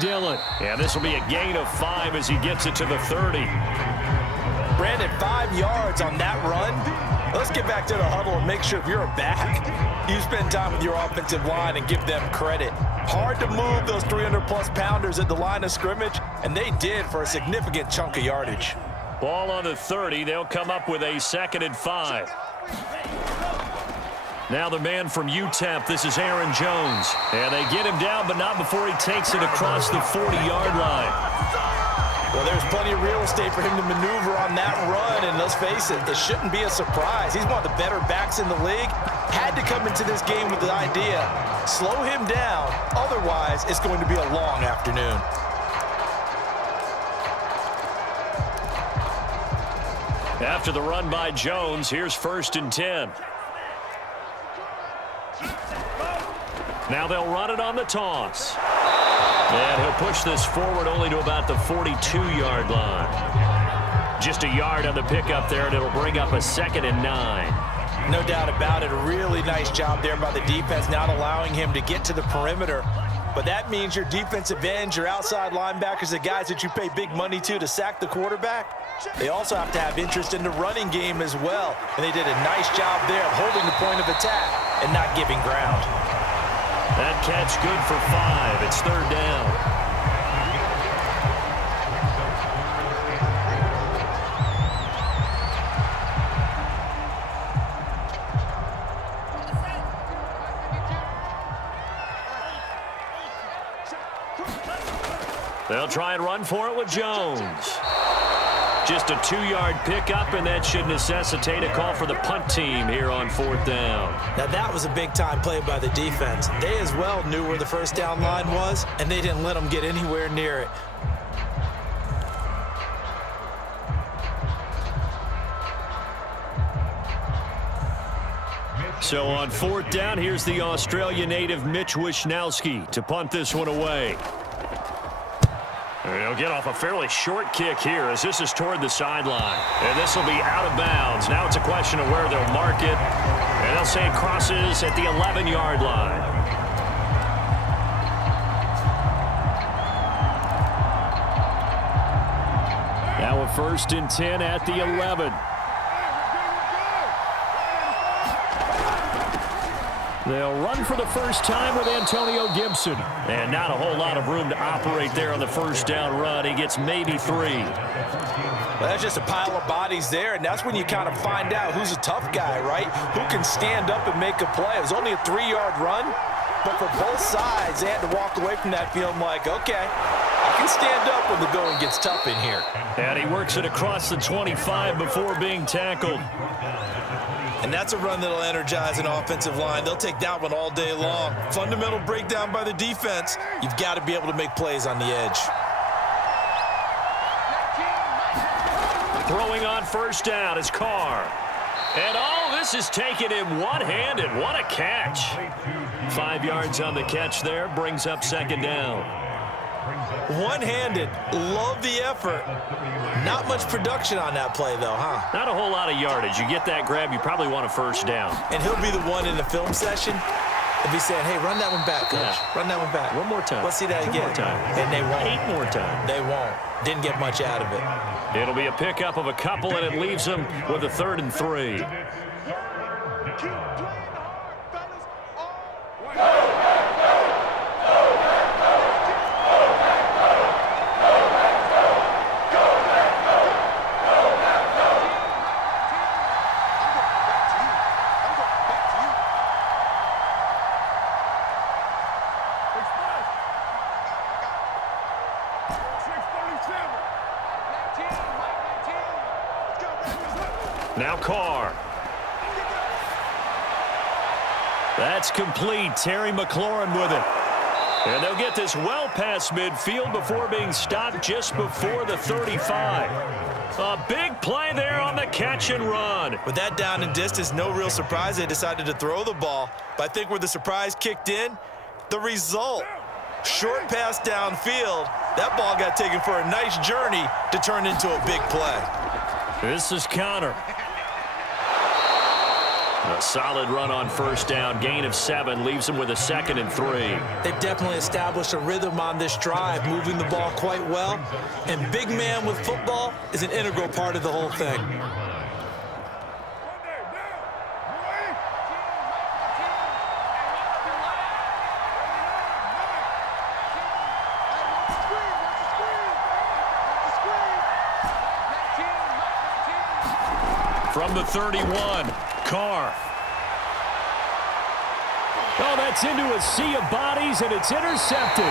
Dillon. And this will be a gain of 5 as he gets it to the 30. Brandon, 5 yards on that run. Let's get back to the huddle and make sure if you're a back, you spend time with your offensive line and give them credit. Hard to move those 300-plus pounders at the line of scrimmage, and they did for a significant chunk of yardage. Ball on the 30. They'll come up with a 2nd and 5. Now the man from UTEP, this is Aaron Jones. And they get him down, but not before he takes it across the 40-yard line. Well, there's plenty of real estate for him to maneuver on that run, and let's face it, it shouldn't be a surprise. He's one of the better backs in the league. Had to come into this game with the idea, slow him down, otherwise it's going to be a long afternoon. After the run by Jones, here's 1st and 10. Now they'll run it on the toss. And he'll push this forward only to about the 42-yard line. Just a yard on the pickup there, and it'll bring up a 2nd and 9. No doubt about it. A really nice job there by the defense, not allowing him to get to the perimeter. But that means your defensive ends, your outside linebackers, the guys that you pay big money to sack the quarterback, they also have to have interest in the running game as well. And they did a nice job there of holding the point of attack and not giving ground. That catch good for 5. It's 3rd down. They'll try and run for it with Jones. Just a 2-yard pickup, and that should necessitate a call for the punt team here on 4th down. Now that was a big-time play by the defense. They as well knew where the first down line was, and they didn't let them get anywhere near it. So on 4th down, here's the Australia native Mitch Wishnowski to punt this one away. He'll get off a fairly short kick here as this is toward the sideline. And this will be out of bounds. Now it's a question of where they'll mark it. And they'll say it crosses at the 11-yard line. Now a 1st and 10 at the 11. They'll run for the first time with Antonio Gibson. And not a whole lot of room to operate there on the first down run. He gets maybe 3. Well, that's just a pile of bodies there, and that's when you kind of find out who's a tough guy, right? Who can stand up and make a play. It was only a 3-yard run, but for both sides, they had to walk away from that feeling like, okay, I can stand up when the going gets tough in here. And he works it across the 25 before being tackled. And that's a run that'll energize an offensive line. They'll take that one all day long. Fundamental breakdown by the defense. You've got to be able to make plays on the edge. Throwing on first down is Carr. And this is taken in one-handed. What a catch. 5 yards on the catch there. Brings up 2nd down. One-handed. Love the effort. Not much production on that play, though, huh? Not a whole lot of yardage. You get that grab, you probably want a first down. And he'll be the one in the film session. He'll be saying, hey, run that one back, coach. Yeah. Run that one back. One more time. Let's see that again. 2 more times. And they won't. 8 more times. They won't. Didn't get much out of it. It'll be a pickup of a couple, and it leaves them with a 3rd and 3. Now Carr. That's complete. Terry McLaurin with it. And they'll get this well past midfield before being stopped just before the 35. A big play there on the catch and run. With that down and distance, no real surprise they decided to throw the ball. But I think where the surprise kicked in, the result. Short pass downfield. That ball got taken for a nice journey to turn into a big play. This is Connor. A solid run on first down. Gain of 7 leaves them with a 2nd and 3. They've definitely established a rhythm on this drive, moving the ball quite well. And big man with football is an integral part of the whole thing. From the 31, Carr. Oh, that's into a sea of bodies, and it's intercepted.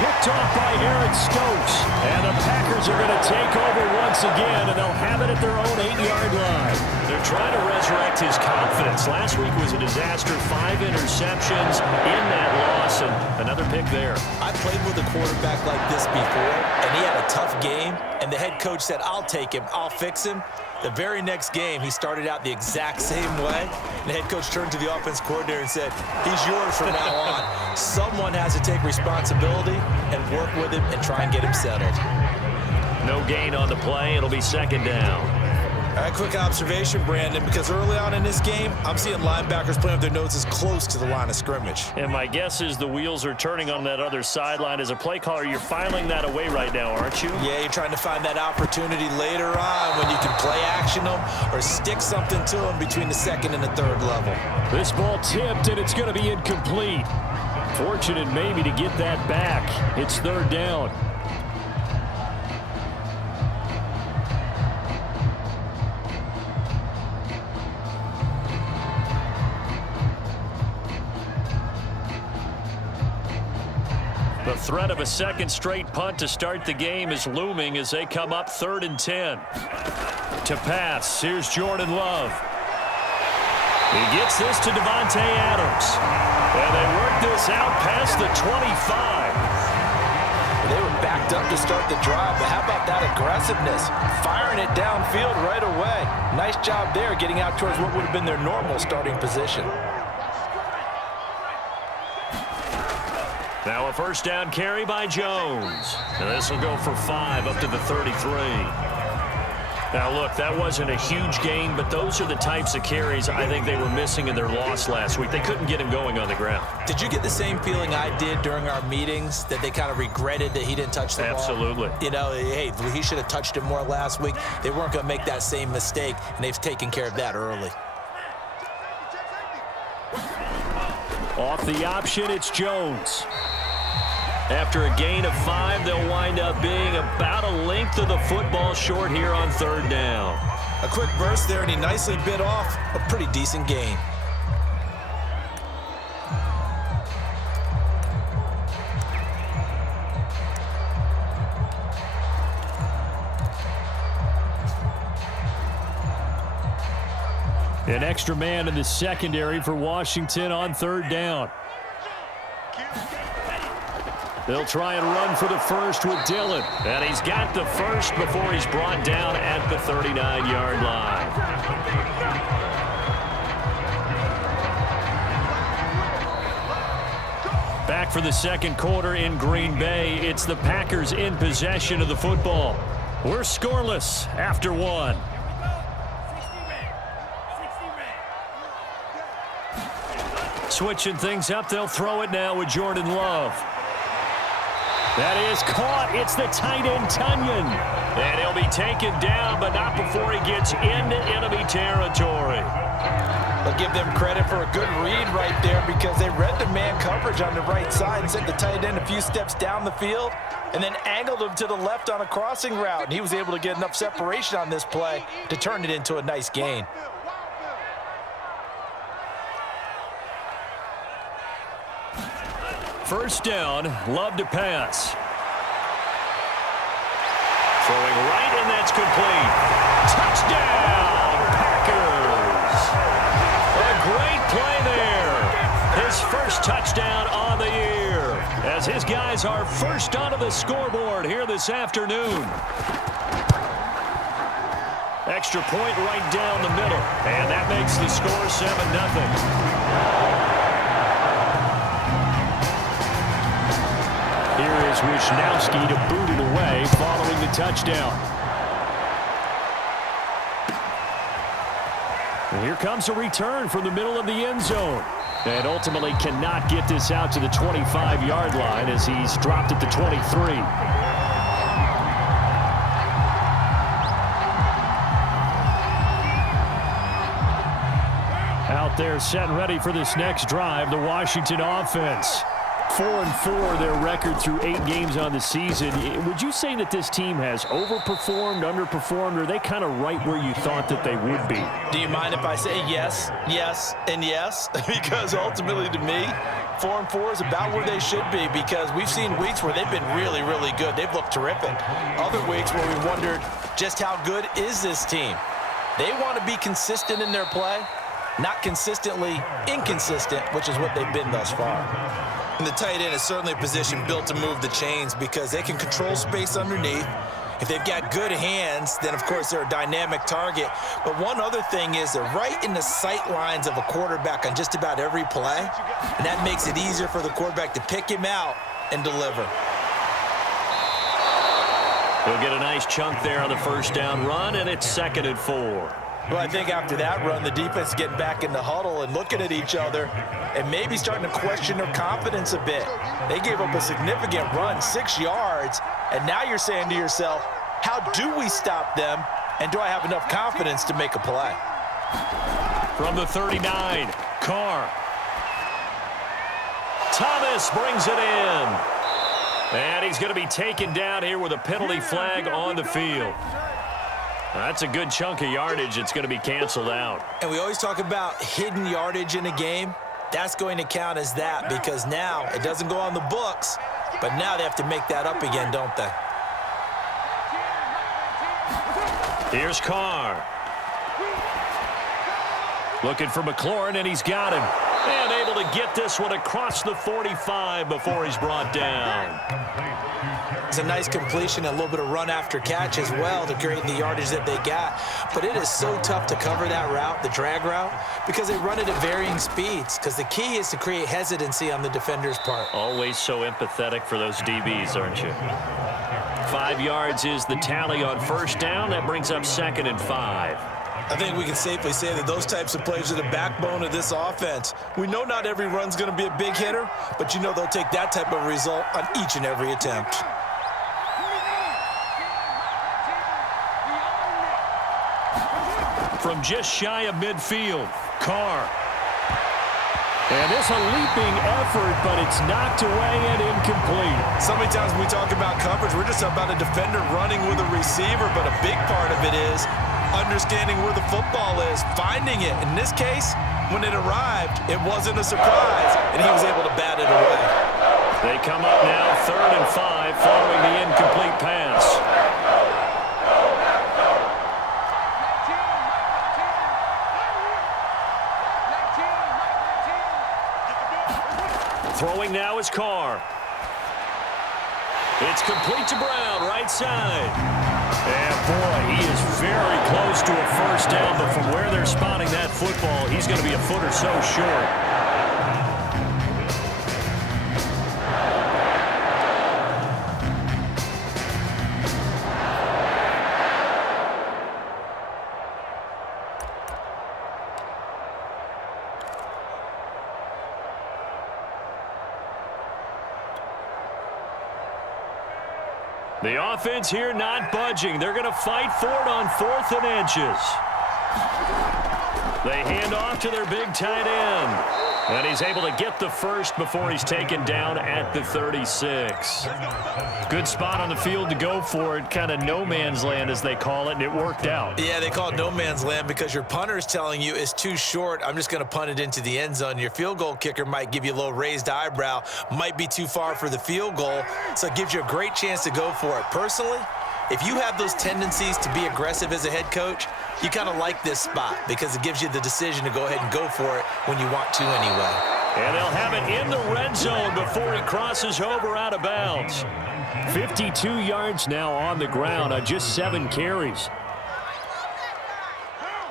Picked off by Aaron Stokes. And the Packers are going to take over once again, and they'll have it at their own 8-yard line. They're trying to resurrect his confidence. Last week was a disaster. 5 interceptions in that loss, and another pick there. I played with a quarterback like this before, and he had a tough game, and the head coach said, I'll take him, I'll fix him. The very next game, he started out the exact same way. And the head coach turned to the offense coordinator and said, he's yours from now on. Someone has to take responsibility and work with him and try and get him settled. No gain on the play. It'll be 2nd down. All right, quick observation, Brandon, because early on in this game, I'm seeing linebackers playing with their noses close to the line of scrimmage. And my guess is the wheels are turning on that other sideline. As a play caller, you're filing that away right now, aren't you? Yeah, you're trying to find that opportunity later on when you can play action them or stick something to them between the 2nd and the 3rd level. This ball tipped, and it's going to be incomplete. Fortunate maybe to get that back. It's 3rd down. The threat of a 2nd straight punt to start the game is looming as they come up 3rd and 10. To pass, here's Jordan Love. He gets this to Devontae Adams. And they work this out past the 25. They were backed up to start the drive, but how about that aggressiveness? Firing it downfield right away. Nice job there getting out towards what would have been their normal starting position. Now a 1st down carry by Jones. And this will go for 5 up to the 33. Now look, that wasn't a huge gain, but those are the types of carries I think they were missing in their loss last week. They couldn't get him going on the ground. Did you get the same feeling I did during our meetings, that they kind of regretted that he didn't touch the ball? Absolutely. You know, hey, he should have touched it more last week. They weren't going to make that same mistake, and they've taken care of that early. Off the option, it's Jones. After a gain of 5, they'll wind up being about a length of the football short here on 3rd down. A quick burst there, and he nicely bit off a pretty decent gain. An extra man in the secondary for Washington on 3rd down. They'll try and run for the first with Dillon. And he's got the first before he's brought down at the 39-yard line. Back for the 2nd quarter in Green Bay. It's the Packers in possession of the football. We're scoreless after 1. Switching things up, they'll throw it now with Jordan Love. That is caught. It's the tight end, Tunyon. And he'll be taken down, but not before he gets into enemy territory. I'll give them credit for a good read right there because they read the man coverage on the right side and sent the tight end a few steps down the field and then angled him to the left on a crossing route. And he was able to get enough separation on this play to turn it into a nice gain. First down, Love to pass. Throwing right, and that's complete. Touchdown, Packers. A great play there. His first touchdown on the year as his guys are first onto the scoreboard here this afternoon. Extra point right down the middle, and that makes the score 7-0. Here is Wisnowski to boot it away following the touchdown. Here comes a return from the middle of the end zone. And ultimately cannot get this out to the 25-yard line as he's dropped at the 23. Out there set and ready for this next drive, the Washington offense. 4-4 their record through 8 games on the season. Would you say that this team has overperformed, underperformed, or are they kind of right where you thought that they would be? Do you mind if I say yes, yes, and yes? Because ultimately to me, 4-4 is about where they should be, because we've seen weeks where they've been really, really good. They've looked terrific. Other weeks where we wondered just how good is this team. They want to be consistent in their play, not consistently inconsistent, which is what they've been thus far. And the tight end is certainly a position built to move the chains because they can control space underneath. If they've got good hands, then of course they're a dynamic target. But one other thing is they're right in the sight lines of a quarterback on just about every play. And that makes it easier for the quarterback to pick him out and deliver. He'll get a nice chunk there on the first down run, and it's 2nd and 4. Well, I think after that run, the defense is getting back in the huddle and looking at each other and maybe starting to question their confidence a bit. They gave up a significant run, 6 yards, and now you're saying to yourself, how do we stop them, and do I have enough confidence to make a play? From the 39, Carr. Thomas brings it in. And he's going to be taken down here with a penalty flag on the field. That's a good chunk of yardage. It's going to be canceled out. And we always talk about hidden yardage in a game. That's going to count as that because now it doesn't go on the books, but now they have to make that up again, don't they? Here's Carr. Looking for McLaurin, and he's got him. And able to get this one across the 45 before he's brought down. It's a nice completion, a little bit of run after catch as well to create the yardage that they got. But it is so tough to cover that route, the drag route, because they run it at varying speeds. Because the key is to create hesitancy on the defender's part. Always so empathetic for those DBs, aren't you? 5 yards is the tally on first down. That brings up 2nd and 5. I think we can safely say that those types of plays are the backbone of this offense. We know not every run's going to be a big hitter, but you know they'll take that type of result on each and every attempt. From just shy of midfield, Carr. And this a leaping effort, but it's knocked away and incomplete. So many times when we talk about coverage, we're just about a defender running with a receiver, but a big part of it is understanding where the football is, finding it. In this case, when it arrived, it wasn't a surprise, and he was able to bat it away. They come up now 3rd and 5 following the incomplete pass. Throwing now is Carr. It's complete to Brown, right side. And boy, he is very close to a first down, but from where they're spotting that football, he's going to be a foot or so short. The offense here not budging. They're going to fight for it on 4th and inches. They hand off to their big tight end. And he's able to get the first before he's taken down at the 36. Good spot on the field to go for it. Kind of no man's land, as they call it, and it worked out. Yeah, they call it no man's land because your punter is telling you it's too short. I'm just going to punt it into the end zone. Your field goal kicker might give you a little raised eyebrow. Might be too far for the field goal, so it gives you a great chance to go for it. Personally, if you have those tendencies to be aggressive as a head coach, you kind of like this spot because it gives you the decision to go ahead and go for it when you want to anyway. And they'll have it in the red zone before he crosses over out of bounds. 52 yards now on the ground on just 7 carries.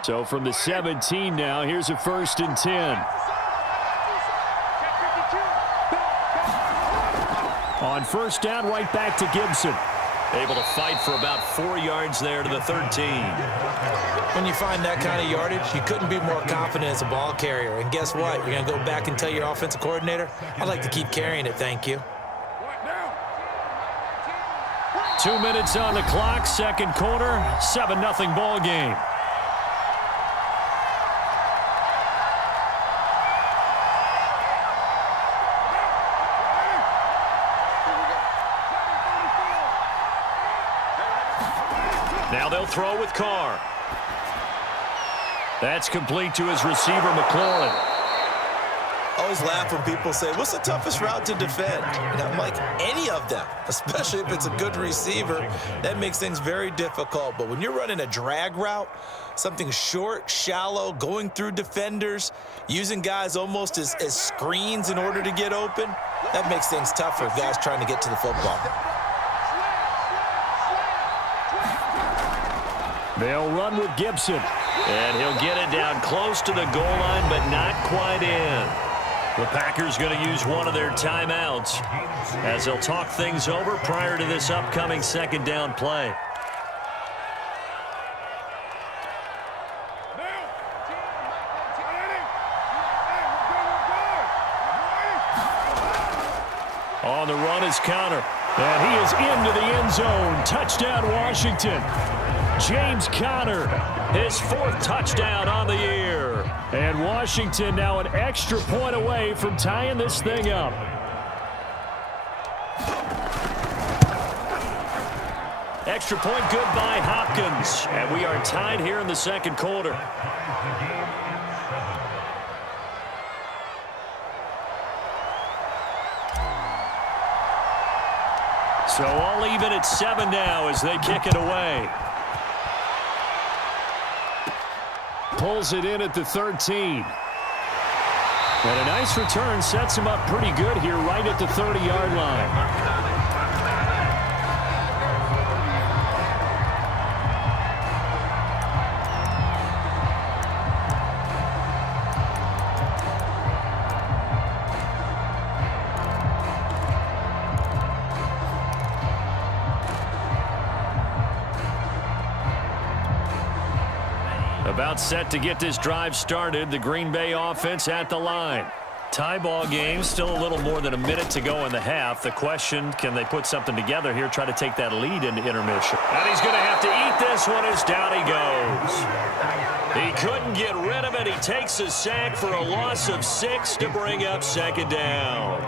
So from the 17 now, here's a 1st and 10. On first down, right back to Gibson. Able to fight for about 4 yards there to the 13. When you find that kind of yardage, you couldn't be more confident as a ball carrier. And guess what? You're going to go back and tell your offensive coordinator, I'd like to keep carrying it, thank you. 2 minutes on the clock, second quarter, 7-0 ball game. Now they'll throw with Carr. That's complete to his receiver, McLaurin. Always laugh when people say, what's the toughest route to defend? And I'm like, any of them, especially if it's a good receiver. That makes things very difficult. But when you're running a drag route, something short, shallow, going through defenders, using guys almost as screens in order to get open, that makes things tough for guys trying to get to the football. They'll run with Gibson. And he'll get it down close to the goal line, but not quite in. The Packers going to use one of their timeouts as they'll talk things over prior to this upcoming second down play. On the run is Conner. And he is into the end zone. Touchdown, Washington. James Conner, his 4th touchdown on the year. And Washington now an extra point away from tying this thing up. Extra point good by Hopkins. And we are tied here in the second quarter. So all even at 7 now as they kick it away. Pulls it in at the 13. And a nice return sets him up pretty good here right at the 30-yard line. About set to get this drive started. The Green Bay offense at the line. Tie ball game, still a little more than a minute to go in the half. The question, can they put something together here, try to take that lead into intermission? And he's going to have to eat this one as down he goes. He couldn't get rid of it. He takes a sack for a loss of 6 to bring up second down.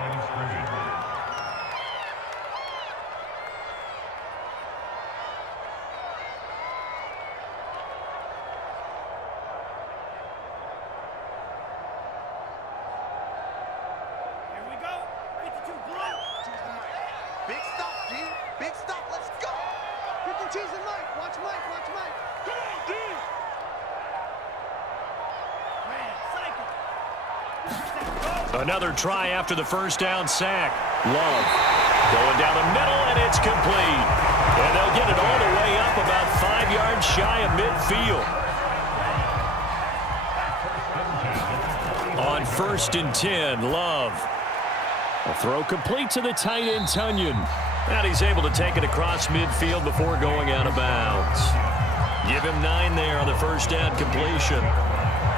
Another try after the first down sack. Love going down the middle, and it's complete. And they'll get it all the way up about 5 yards shy of midfield. On 1st and 10, Love. A throw complete to the tight end, Tunyon. And he's able to take it across midfield before going out of bounds. Give him 9 there on the first down completion.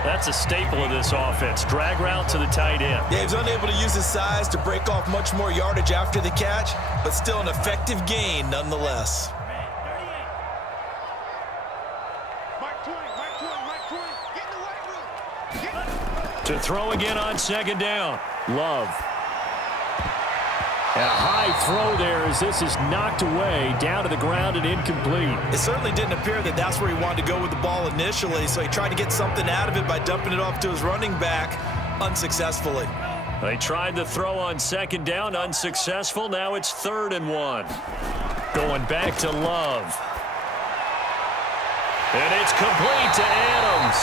That's a staple of this offense. Drag route to the tight end. Yeah, he was unable to use his size to break off much more yardage after the catch, but still an effective gain nonetheless. To throw again on second down. Love. And a high throw there as this is knocked away, down to the ground and incomplete. It certainly didn't appear that that's where he wanted to go with the ball initially, so he tried to get something out of it by dumping it off to his running back unsuccessfully. They tried the throw on second down, unsuccessful. Now it's 3rd and 1. Going back to Love. And it's complete to Adams.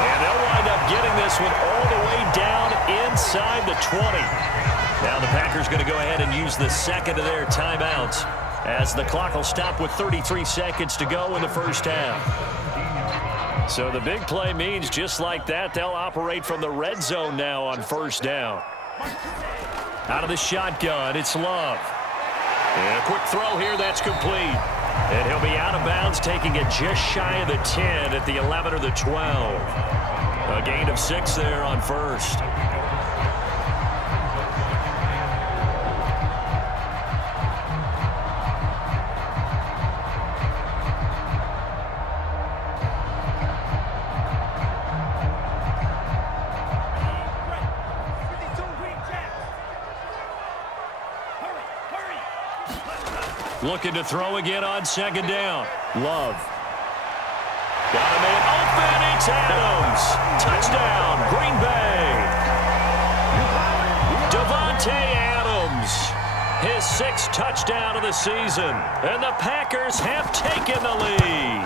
And they'll wind up getting this one all the way down inside the 20. Now the Packers going to go ahead and use the second of their timeouts as the clock will stop with 33 seconds to go in the first half. So the big play means just like that, they'll operate from the red zone now on first down. Out of the shotgun, it's Love. And a quick throw here, that's complete. And he'll be out of bounds, taking it just shy of the 10 at the 11 or the 12. A gain of 6 there on first. Looking to throw again on second down. Love. Got a man open. It's Adams. Touchdown, Green Bay. Davante Adams. His 6th touchdown of the season. And the Packers have taken the lead.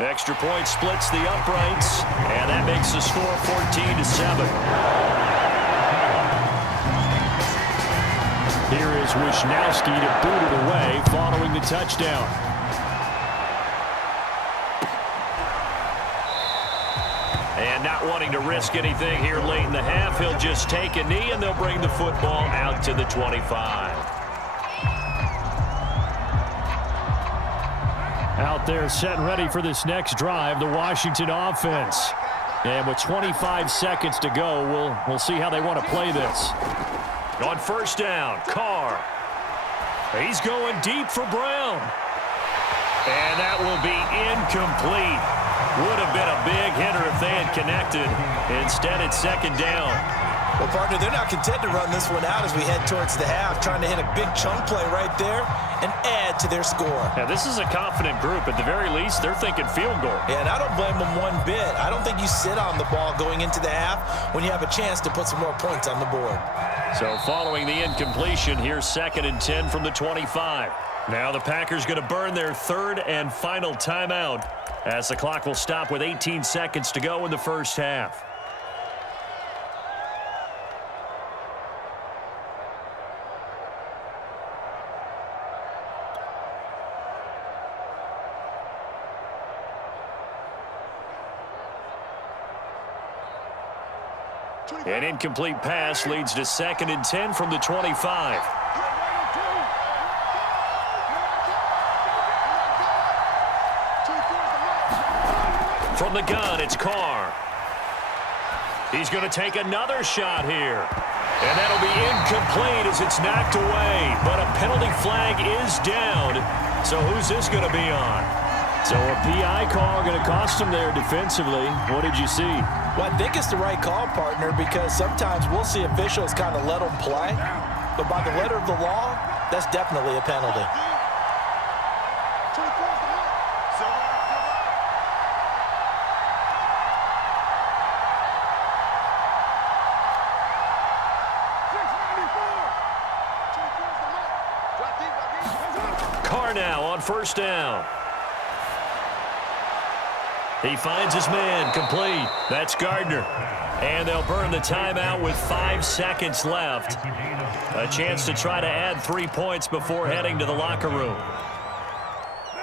Extra point splits the uprights. And that makes the score 14-7. Here is Wisnowski to boot it away following the touchdown. And not wanting to risk anything here late in the half, he'll just take a knee and they'll bring the football out to the 25. Out there set and ready for this next drive, the Washington offense. And with 25 seconds to go, we'll see how they want to play this. On first down, Carr. He's going deep for Brown. And that will be incomplete. Would have been a big hitter if they had connected. Instead, it's second down. Well, partner, they're not content to run this one out as we head towards the half, trying to hit a big chunk play right there and add to their score. Yeah, this is a confident group. At the very least, they're thinking field goal. Yeah, and I don't blame them one bit. I don't think you sit on the ball going into the half when you have a chance to put some more points on the board. So following the incompletion, here's 2nd and 10 from the 25. Now the Packers going to burn their 3rd and final timeout as the clock will stop with 18 seconds to go in the first half. An incomplete pass leads to 2nd and 10 from the 25. From the gun, it's Carr. He's going to take another shot here. And that'll be incomplete as it's knocked away. But a penalty flag is down. So who's this going to be on? So a PI call going to cost him there defensively. What did you see? Well, I think it's the right call, partner, because sometimes we'll see officials kind of let them play. But by the letter of the law, that's definitely a penalty. Carr now on first down. He finds his man, complete. That's Gardner. And they'll burn the timeout with 5 seconds left. A chance to try to add 3 points before heading to the locker room.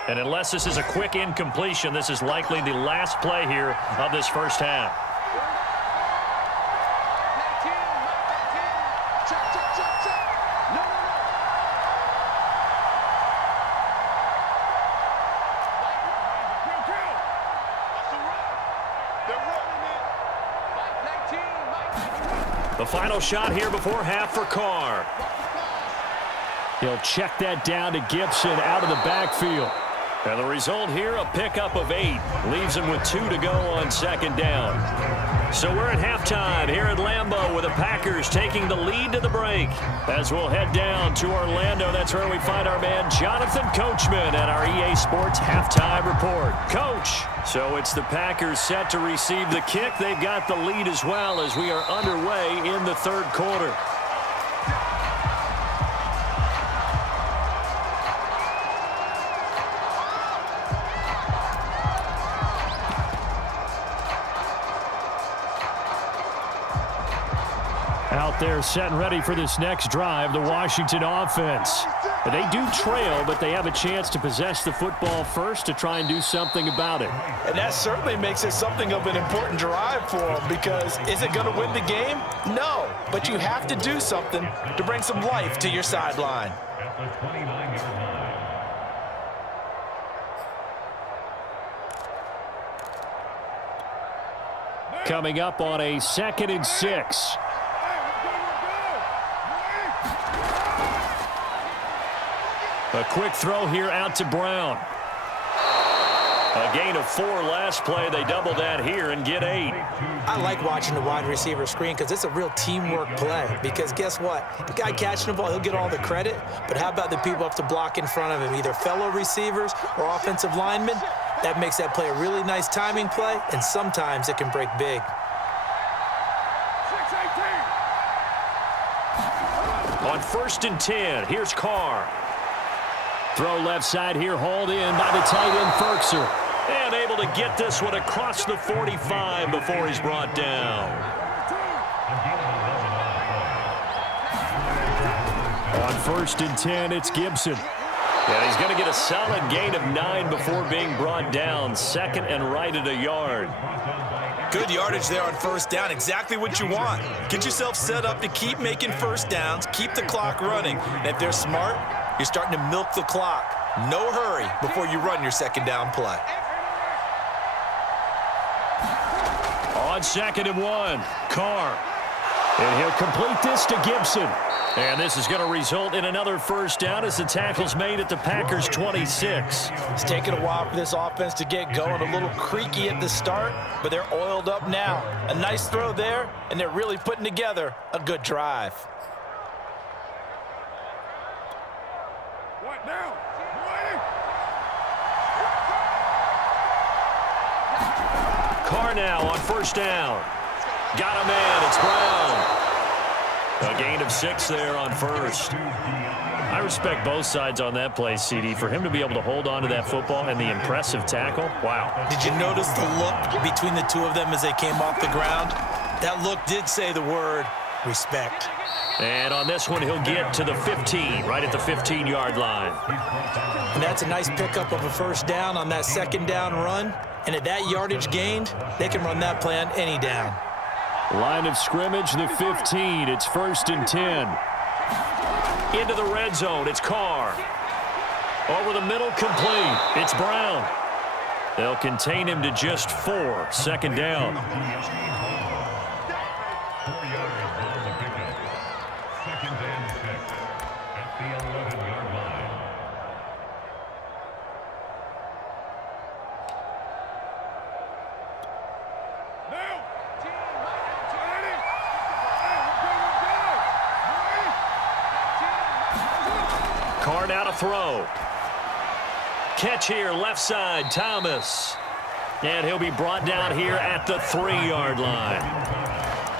And unless this is a quick incompletion, this is likely the last play here of this first half. The final shot here before half for Carr. He'll check that down to Gibson out of the backfield. And the result here, a pickup of 8. Leaves him with 2 to go on second down. So we're at halftime here at Lambeau with the Packers taking the lead to the break. As we'll head down to Orlando, that's where we find our man Jonathan Coachman at our EA Sports Halftime Report. Coach, so it's the Packers set to receive the kick. They've got the lead as well as we are underway in the third quarter. Out there set and ready for this next drive, the Washington offense. They do trail, but they have a chance to possess the football first to try and do something about it. And that certainly makes it something of an important drive for them, because is it going to win the game? No, but you have to do something to bring some life to your sideline. at the 29-yard line. Coming up on a 2nd and 6. A quick throw here out to Brown. A gain of 4 last play. They double that here and get 8. I like watching the wide receiver screen because it's a real teamwork play. Because guess what? The guy catching the ball, he'll get all the credit. But how about the people up to block in front of him, either fellow receivers or offensive linemen? That makes that play a really nice timing play, and sometimes it can break big. On 1st and 10, here's Carr. Throw left side here, hauled in by the tight end, Ferkser. And able to get this one across the 45 before he's brought down. On 1st and 10, it's Gibson. And he's going to get a solid gain of 9 before being brought down. 2nd and right at a yard. Good yardage there on 1st down. Exactly what you want. Get yourself set up to keep making 1st downs, keep the clock running. And if they're smart, you're starting to milk the clock. No hurry before you run your 2nd down play. On 2nd and 1, Carr. And he'll complete this to Gibson. And this is going to result in another 1st down as the tackle's made at the Packers' 26. It's taken a while for this offense to get going. A little creaky at the start, but they're oiled up now. A nice throw there, and they're really putting together a good drive. What now? Carr now on 1st down. Got a man. It's Brown. A gain of 6 there on 1st. I respect both sides on that play, CD. For him to be able to hold on to that football and the impressive tackle, wow. Did you notice the look between the two of them as they came off the ground? That look did say the word respect. And on this one, he'll get to the 15, right at the 15-yard line. And that's a nice pickup of a 1st down on that 2nd down run. And at that yardage gained, they can run that play on any down. Line of scrimmage, the 15. It's 1st and 10. Into the red zone. It's Carr. Over the middle, complete. It's Brown. They'll contain him to just 4. 2nd down. 4 yards on the pickup. 2nd and 6 at the 11-yard line. Carr now to throw. Catch here, left side, Thomas. And he'll be brought down here at the 3-yard line.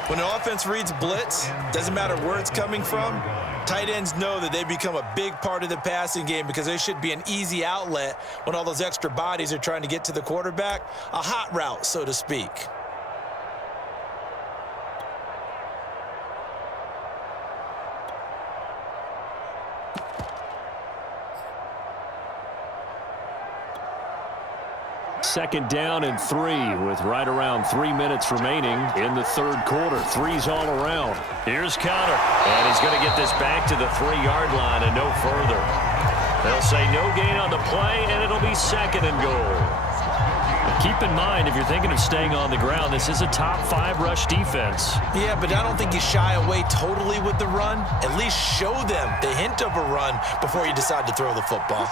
When the offense reads blitz, doesn't matter where it's coming from, tight ends know that they become a big part of the passing game because they should be an easy outlet when all those extra bodies are trying to get to the quarterback. A hot route, so to speak. Second down and 3 with right around 3 minutes remaining in the 3rd quarter. 3's all around. Here's Punter. And he's going to get this back to the 3-yard line and no further. They'll say no gain on the play, and it'll be 2nd and goal. Keep in mind, if you're thinking of staying on the ground, this is a top 5 rush defense. Yeah, but I don't think you shy away totally with the run. At least show them the hint of a run before you decide to throw the football.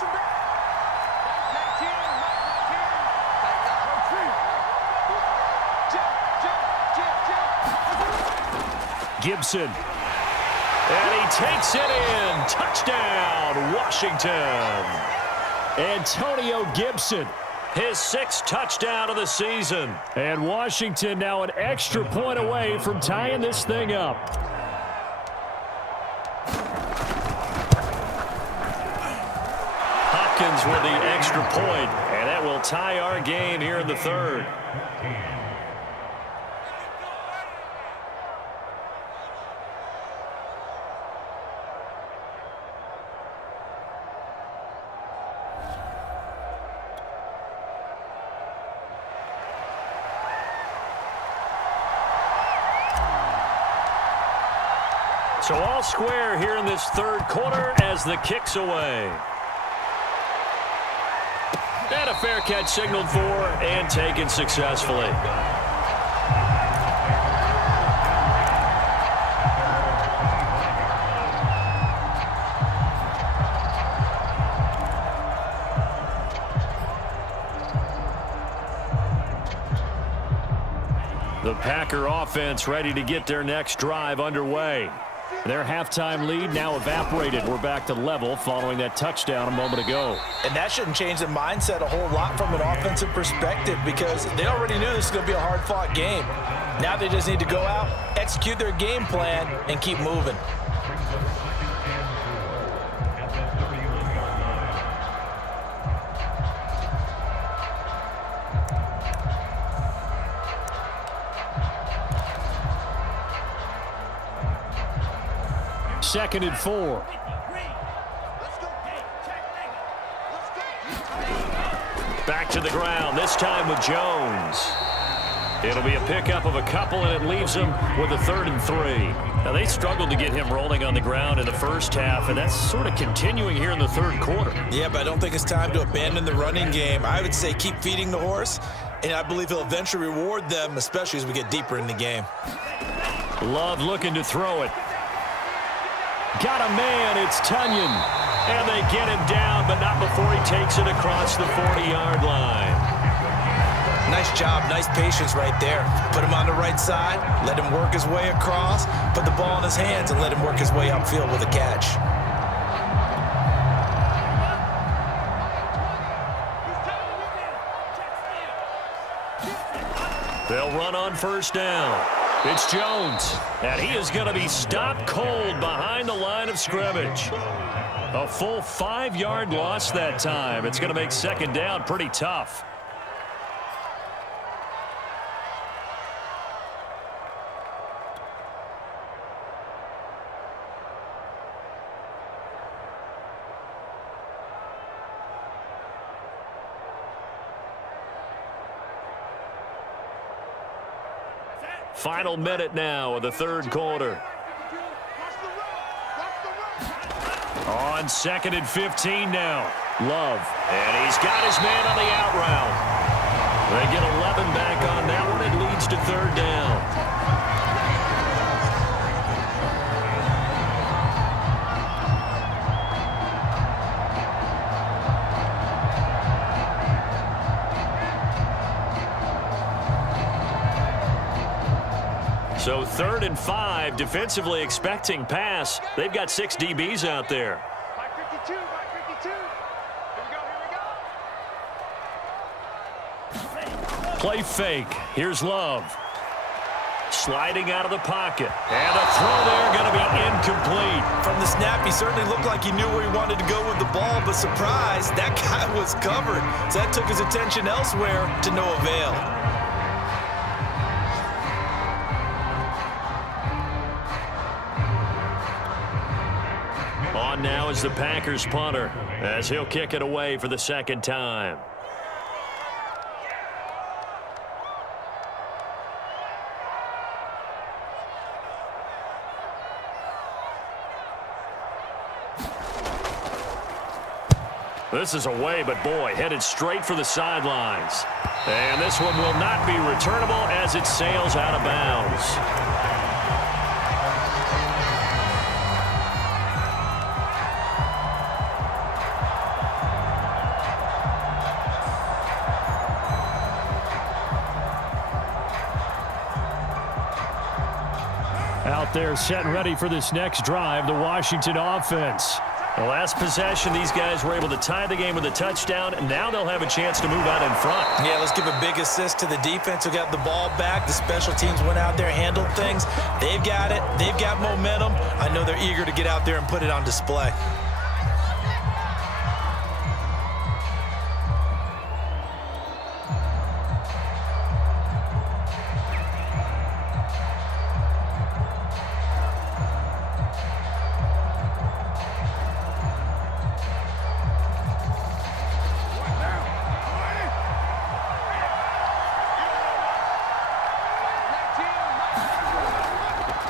Gibson. And he takes it in. Touchdown, Washington. Antonio Gibson, his 6th touchdown of the season. And Washington now an extra point away from tying this thing up. Hopkins with the extra point, and that will tie our game here in the 3rd. So all square here in this third quarter as the kick's away. And a fair catch signaled for and taken successfully. The Packer offense ready to get their next drive underway. Their halftime lead now evaporated. We're back to level following that touchdown a moment ago. And that shouldn't change the mindset a whole lot from an offensive perspective because they already knew this was going to be a hard-fought game. Now they just need to go out, execute their game plan, and keep moving. Second and 4. Back to the ground, this time with Jones. It'll be a pickup of a couple, and it leaves him with a 3rd and 3. Now, they struggled to get him rolling on the ground in the first half, and that's sort of continuing here in the third quarter. Yeah, but I don't think it's time to abandon the running game. I would say keep feeding the horse, and I believe he'll eventually reward them, especially as we get deeper in the game. Love looking to throw it. Got a man, it's Tunyon. And they get him down, but not before he takes it across the 40-yard line. Nice job, nice patience right there. Put him on the right side, let him work his way across, put the ball in his hands, and let him work his way upfield with a catch. They'll run on first down. It's Jones, and he is going to be stopped cold behind the line of scrimmage. A full 5-yard loss that time. It's going to make second down pretty tough. Final minute now of the third quarter. On 2nd and 15 now. Love. And he's got his man on the out route. They get 11 back on that one. It leads to third down. So 3rd and 5, defensively expecting pass. They've got 6 DBs out there. 552, 552. Here we go. Play fake. Here's Love. Sliding out of the pocket. And a throw there going to be incomplete. From the snap, he certainly looked like he knew where he wanted to go with the ball, but surprise, that guy was covered. So that took his attention elsewhere to no avail. On now is the Packers punter as he'll kick it away for the second time. This is away, but boy, headed straight for the sidelines. And this one will not be returnable as it sails out of bounds. Out there set and ready for this next drive, the Washington offense. The last possession, these guys were able to tie the game with a touchdown, and now they'll have a chance to move out in front. Yeah, let's give a big assist to the defense who got the ball back. The special teams went out there, handled things. They've got it. They've got momentum. I know they're eager to get out there and put it on display.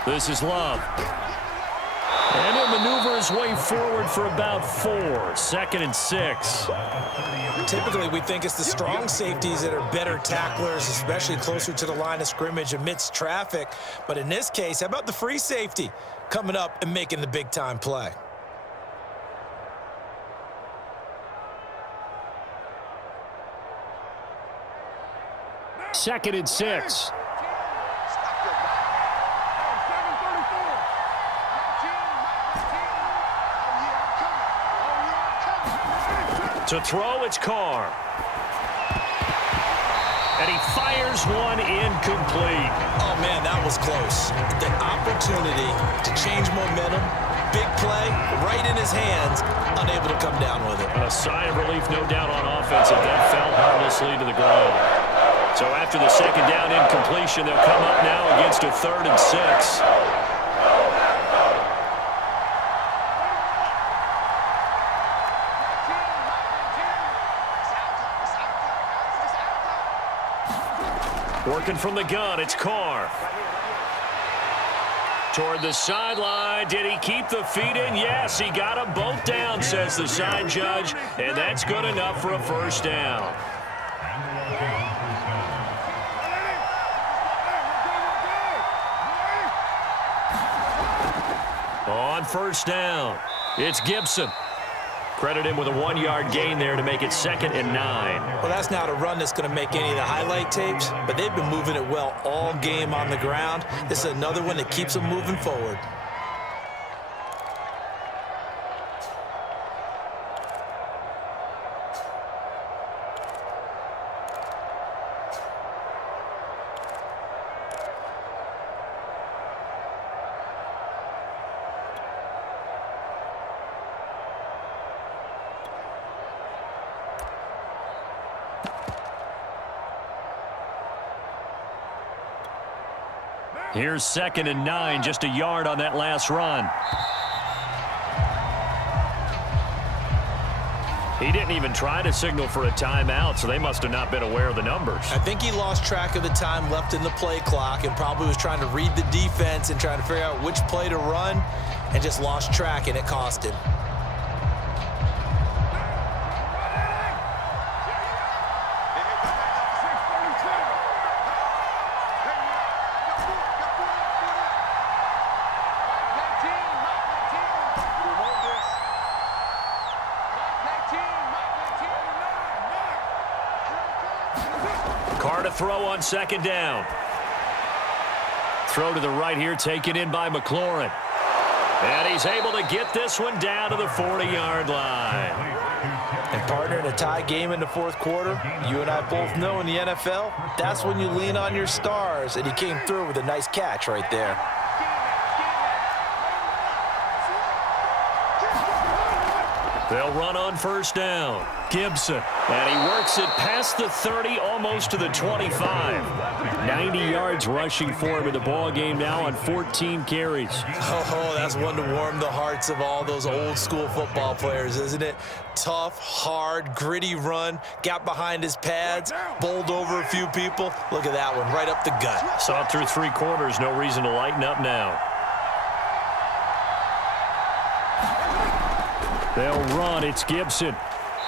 This is Love. his way forward for about 4. 2nd and 6. Typically, we think it's the strong safeties that are better tacklers, especially closer to the line of scrimmage amidst traffic. But in this case, how about the free safety coming up and making the big-time play? Second and 6. To throw, it's Carr. And he fires one incomplete. Oh, man, that was close. The opportunity to change momentum, big play, right in his hands, unable to come down with it. A sigh of relief, no doubt, on offense if that fell harmlessly to the ground. So after the 2nd down incompletion, they'll come up now against a 3rd and 6. Working from the gun, it's Carr. Toward the sideline. Did he keep the feet in? Yes, he got them both down, says the side judge. And that's good enough for a 1st down. On 1st down, it's Gibson. Credit him with a 1-yard gain there to make it 2nd and 9. Well, that's not a run that's going to make any of the highlight tapes, but they've been moving it well all game on the ground. This is another one that keeps them moving forward. Here's 2nd and 9, just a yard on that last run. He didn't even try to signal for a timeout, so they must have not been aware of the numbers. I think he lost track of the time left in the play clock and probably was trying to read the defense and trying to figure out which play to run and just lost track, and it cost him. Carr to throw on 2nd down. Throw to the right here, taken in by McLaurin. And he's able to get this one down to the 40-yard line. And partner, in a tie game in the 4th quarter, you and I both know in the NFL, that's when you lean on your stars, and he came through with a nice catch right there. They'll run on 1st down. Gibson. And he works it past the 30, almost to the 25. 90 yards rushing for him in the ball game now on 14 carries. Oh, that's one to warm the hearts of all those old school football players, isn't it? Tough, hard, gritty run. Got behind his pads, bowled over a few people. Look at that one, right up the gut. Saw it through 3 quarters. No reason to lighten up now. They'll run. It's Gibson.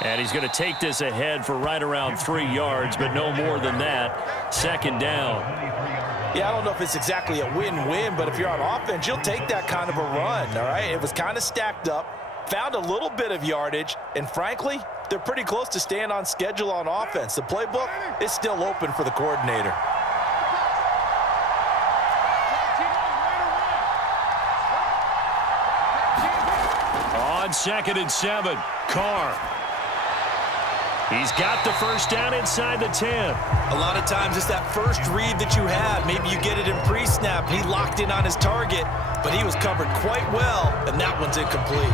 And he's going to take this ahead for right around 3 yards, but no more than that. 2nd down. Yeah, I don't know if it's exactly a win-win, but if you're on offense, you'll take that kind of a run, all right? It was kind of stacked up, found a little bit of yardage, and frankly, they're pretty close to staying on schedule on offense. The playbook is still open for the coordinator. On 2nd and 7, Carr. He's got the 1st down inside the 10. A lot of times it's that first read that you have. Maybe you get it in pre-snap, and he locked in on his target, but he was covered quite well, and that one's incomplete.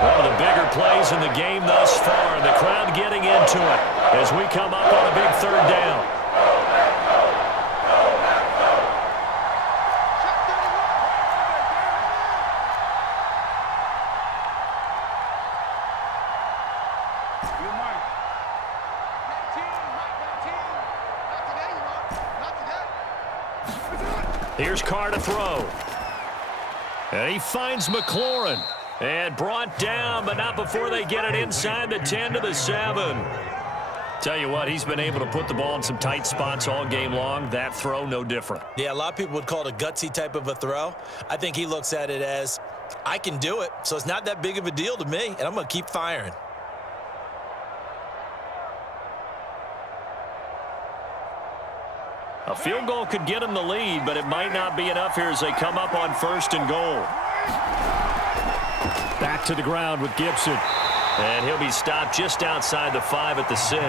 One of the bigger plays in the game thus far. The crowd getting into it as we come up on a big 3rd down. Here's Carr to throw. And he finds McLaurin. And brought down, but not before they get it inside the 10 to the 7. Tell you what, he's been able to put the ball in some tight spots all game long. That throw, no different. Yeah, a lot of people would call it a gutsy type of a throw. I think he looks at it as, I can do it, so it's not that big of a deal to me, and I'm going to keep firing. A field goal could get him the lead, but it might not be enough here as they come up on 1st and goal. Back to the ground with Gibson. And he'll be stopped just outside the 5 at the 6.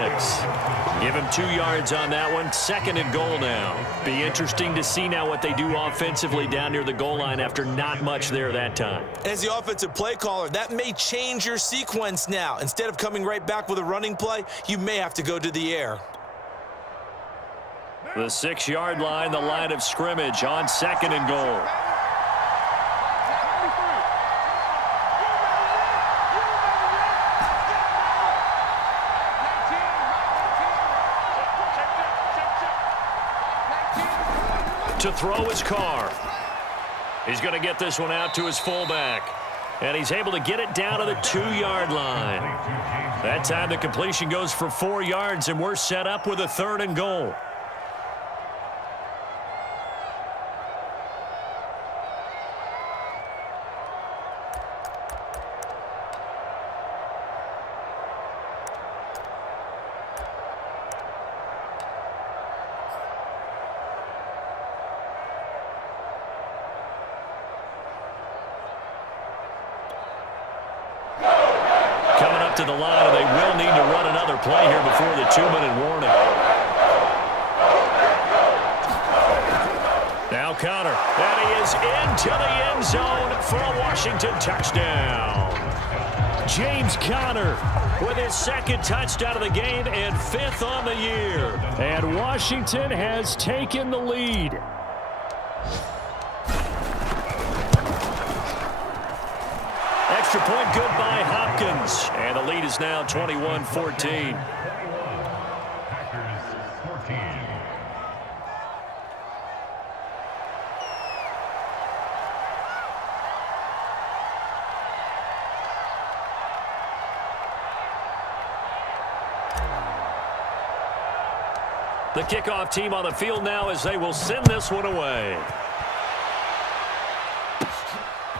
Give him 2 yards on that one. 2nd and goal now. Be interesting to see now what they do offensively down near the goal line after not much there that time. As the offensive play caller, that may change your sequence now. Instead of coming right back with a running play, you may have to go to the air. The 6-yard line, the line of scrimmage on 2nd and goal. To throw his Carr. He's going to get this one out to his fullback. And he's able to get it down to the 2-yard line. That time the completion goes for 4 yards, and we're set up with a 3rd and goal. To the line, and they will need to run another play here before the 2-minute warning. Now Conner, and he is into the end zone for a Washington touchdown. James Conner with his 2nd touchdown of the game and 5th on the year. And Washington has taken the lead. Extra point good by Hopkins. And the lead is now 21-14. Packers 14. The kickoff team on the field now as they will send this one away.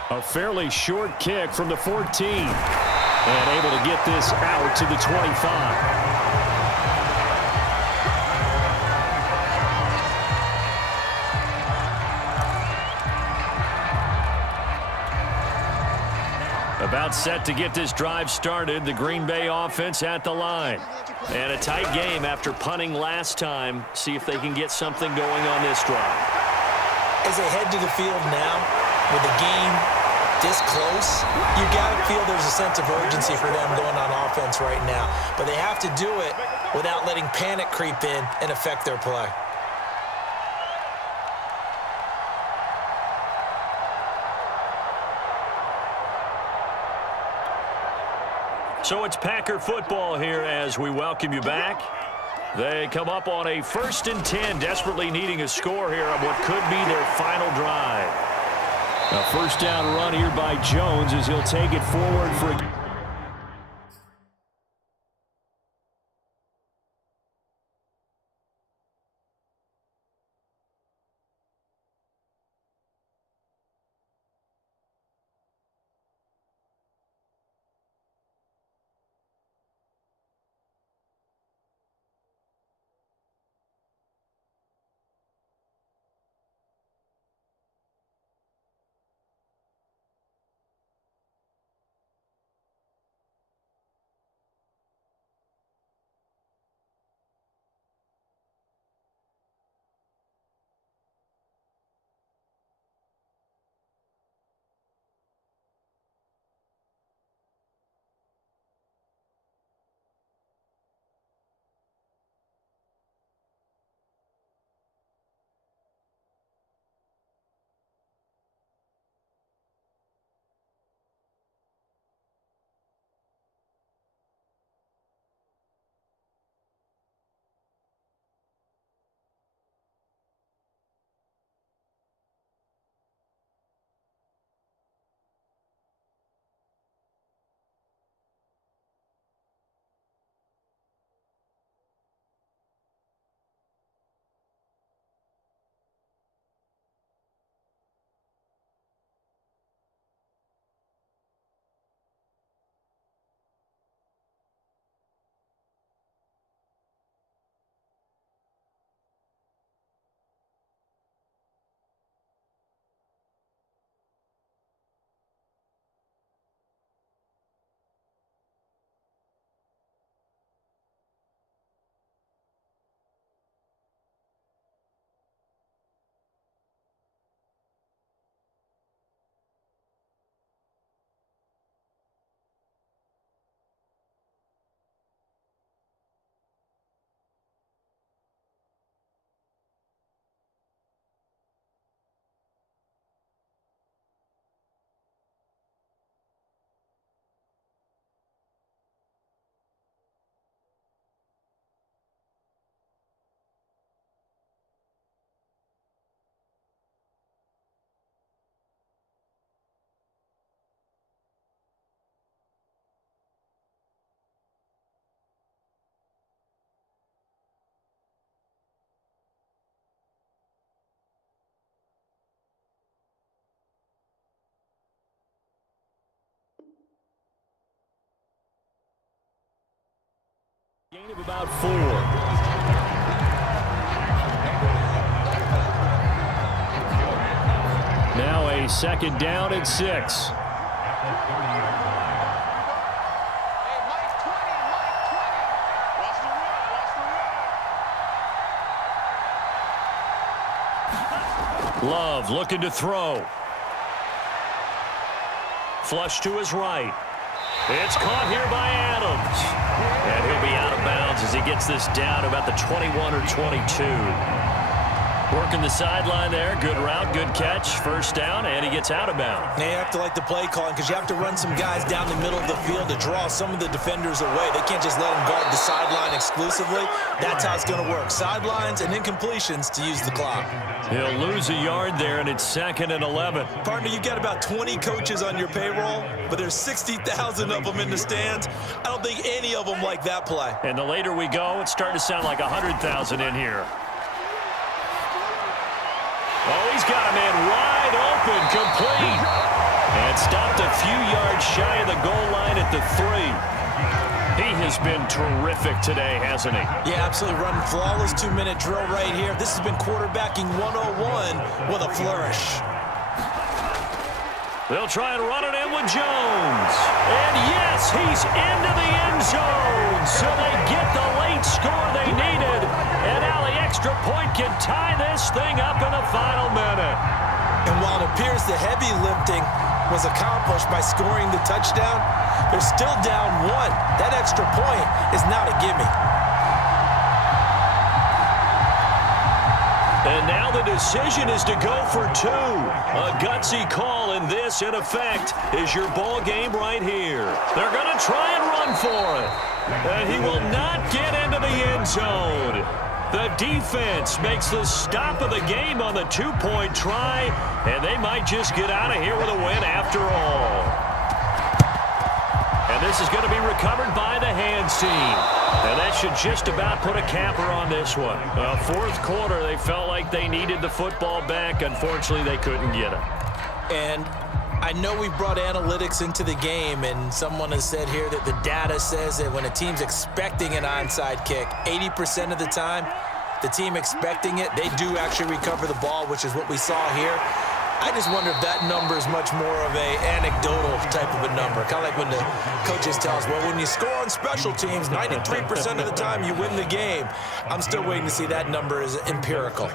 A fairly short kick from the 14. And able to get this out to the 25. About set to get this drive started. The Green Bay offense at the line. And a tight game after punting last time. See if they can get something going on this drive. As they head to the field now, with the game this close, you got to feel there's a sense of urgency for them going on offense right now. But they have to do it without letting panic creep in and affect their play. So it's Packer football here as we welcome you back. They come up on a 1st and 10, desperately needing a score here on what could be their final drive. A 1st down run here by Jones as he'll take it forward for a Gain of about 4. Now a second down and 6. Love looking to throw. Flush to his right. It's caught here by Adams. And he'll be out of bounds as he gets this down about the 21 or 22. Working the sideline there. Good route, good catch. First down, and he gets out of bounds. They have to like the play calling because you have to run some guys down the middle of the field to draw some of the defenders away. They can't just let them guard the sideline exclusively. That's how it's going to work. Sidelines and incompletions to use the clock. He'll lose a yard there, and it's 2nd and 11. Partner, you've got about 20 coaches on your payroll, but there's 60,000 of them in the stands. I don't think any of them like that play. And the later we go, it's starting to sound like 100,000 in here. Oh, he's got a man wide open, complete. And stopped a few yards shy of the goal line at the 3. He has been terrific today, hasn't he? Yeah, absolutely. Running flawless 2-minute drill right here. This has been quarterbacking 101 with a flourish. They'll try and run it in with Jones. And yes, he's into the end zone. So they get the late score they needed. And now the extra point can tie this thing up in the final minute. And while it appears the heavy lifting was accomplished by scoring the touchdown, they're still down 1. That extra point is not a gimme. And now the decision is to go for 2. A gutsy call, and this, in effect, is your ball game right here. They're going to try and run for it. And he will not get into the end zone. The defense makes the stop of the game on the 2-point try, and they might just get out of here with a win after all. And this is going to be recovered by the hands team. And that should just about put a capper on this one. Fourth quarter, they felt like they needed the football back. Unfortunately, they couldn't get it. And I know we brought analytics into the game, and someone has said here that the data says that when a team's expecting an onside kick, 80% of the time, the team expecting it, they do actually recover the ball, which is what we saw here. I just wonder if that number is much more of a anecdotal type of a number. Kind of like when the coaches tell us, well, when you score on special teams, 93% of the time you win the game. I'm still waiting to see that number is empirical.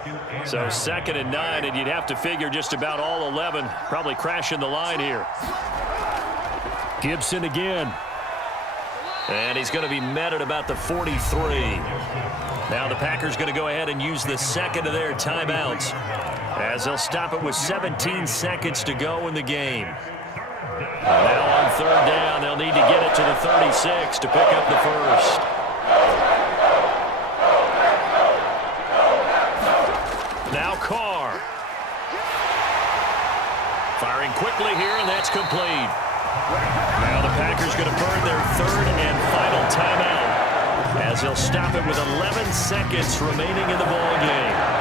So 2nd and 9, and you'd have to figure just about all 11 probably crashing the line here. Gibson again. And he's going to be met at about the 43. Now the Packers going to go ahead and use the second of their timeouts, as they'll stop it with 17 seconds to go in the game. Now on 3rd down, they'll need to get it to the 36 to pick up the first. Now Carr. Firing quickly here, and that's complete. Now the Packers going to burn their 3rd and final timeout, as they'll stop it with 11 seconds remaining in the ball game.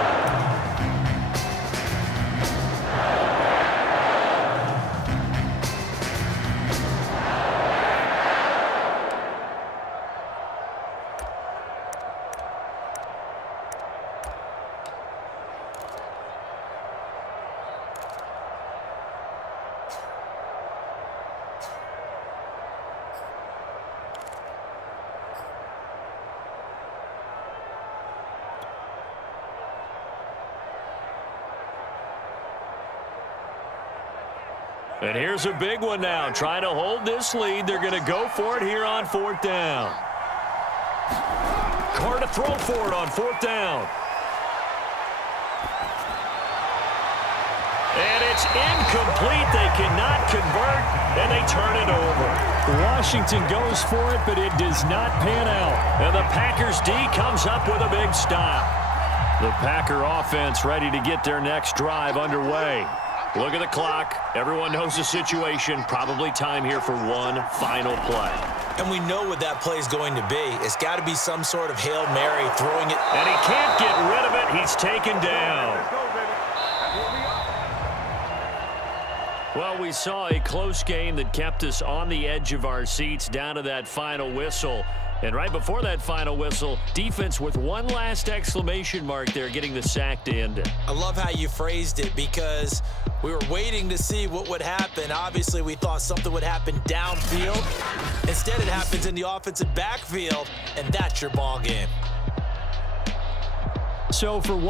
And here's a big one now. Trying to hold this lead. They're going to go for it here on 4th down. Carr to throw for it on 4th down. And it's incomplete. They cannot convert, and they turn it over. Washington goes for it, but it does not pan out. And the Packers D comes up with a big stop. The Packer offense ready to get their next drive underway. Look at the clock. Everyone knows the situation. Probably time here for one final play. And we know what that play is going to be. It's got to be some sort of Hail Mary, throwing it. And he can't get rid of it. He's taken down. Well, we saw a close game that kept us on the edge of our seats down to that final whistle. And right before that final whistle, defense with one last exclamation mark there, getting the sack to end it. I love how you phrased it because we were waiting to see what would happen. Obviously, we thought something would happen downfield. Instead, it happens in the offensive backfield, and that's your ball game. So for one.